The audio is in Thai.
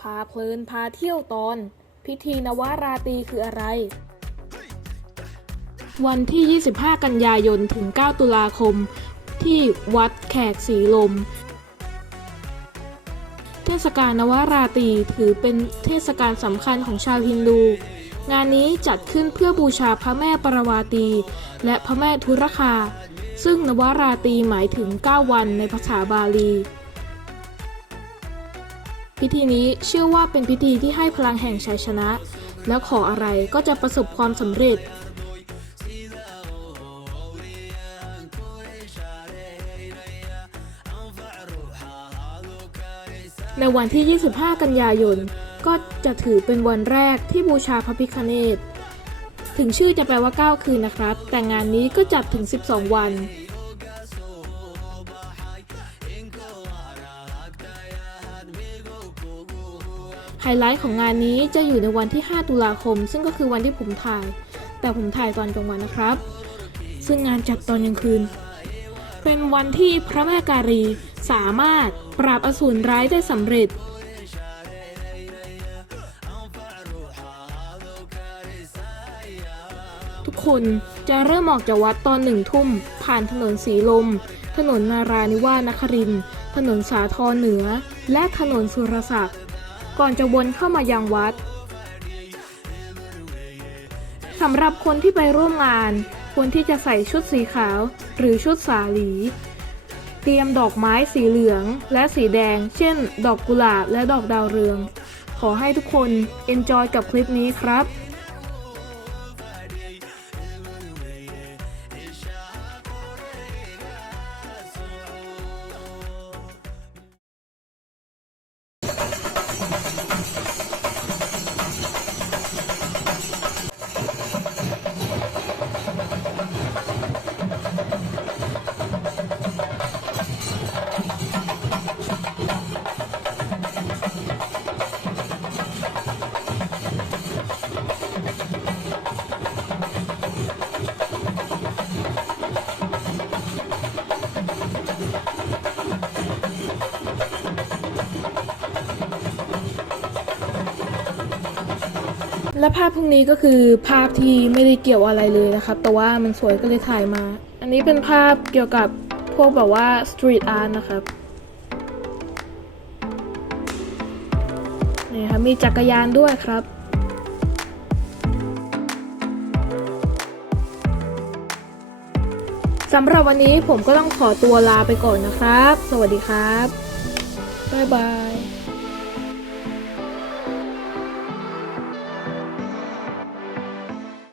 พาเพลินพาเที่ยวตอน พิธีนวราตรีคืออะไร วันที่ 25 กันยายนถึง 9 ตุลาคม ที่วัดแขกสีลม เทศกาลนวราตรีถือเป็นเทศกาลสำคัญของชาวฮินดู งานนี้จัดขึ้นเพื่อบูชาพระแม่ปรวาตี และพระแม่ทุรคา ซึ่งนวราตรีหมายถึง 9 วันในภาษาบาลี พิธีนี้เชื่อว่าเป็นพิธีที่ให้พลังแห่งชัยชนะ แล้วขออะไรก็จะประสบความสำเร็จ ในวันที่ 25 กันยายน ก็จะถือเป็นวันแรกที่บูชาพระพิฆเนศถึงชื่อจะแปลว่า 9 คืนนะครับ แต่งานนี้ก็จัดถึง 12 วัน ไฮไลท์ของงานนี้จะอยู่ในวันที่ 5 ตุลาคม ซึ่งก็คือวันที่ผมถ่าย แต่ผมถ่ายตอนกลางวันนะครับ ซึ่งงานจัดตอนกลางคืน เป็นวันที่พระแม่การีสามารถปราบอสูรร้ายได้สำเร็จทุกคนจะเริ่มออกจากวัดตอนหนึ่งทุ่ม ผ่านถนนสีลม ถนนนารานิวาสนครินทร์ถนนสาทรเหนือ และถนนสุรศักดิ์ ก่อนจะวนเข้ามายังวัดสำหรับคนที่ไปร่วมงานควรที่จะใส่ชุดสีขาวหรือชุดสาหลี เตรียมดอกไม้สีเหลืองและสีแดง เช่น ดอกกุหลาบและดอกดาวเรือง ขอให้ทุกคน enjoy กับคลิปนี้ครับ และภาพพวกนี้ก็คือภาพที่ไม่ได้เกี่ยวอะไรเลยนะครับ แต่ว่ามันสวยก็เลยถ่ายมา อันนี้เป็นภาพเกี่ยวกับพวกแบบว่าสตรีทอาร์ตนะครับนี่ครับมีจักรยานด้วยครับสำหรับวันนี้ผมก็ต้องขอตัวลาไปก่อนนะครับ สวัสดีครับ บ๊ายบาย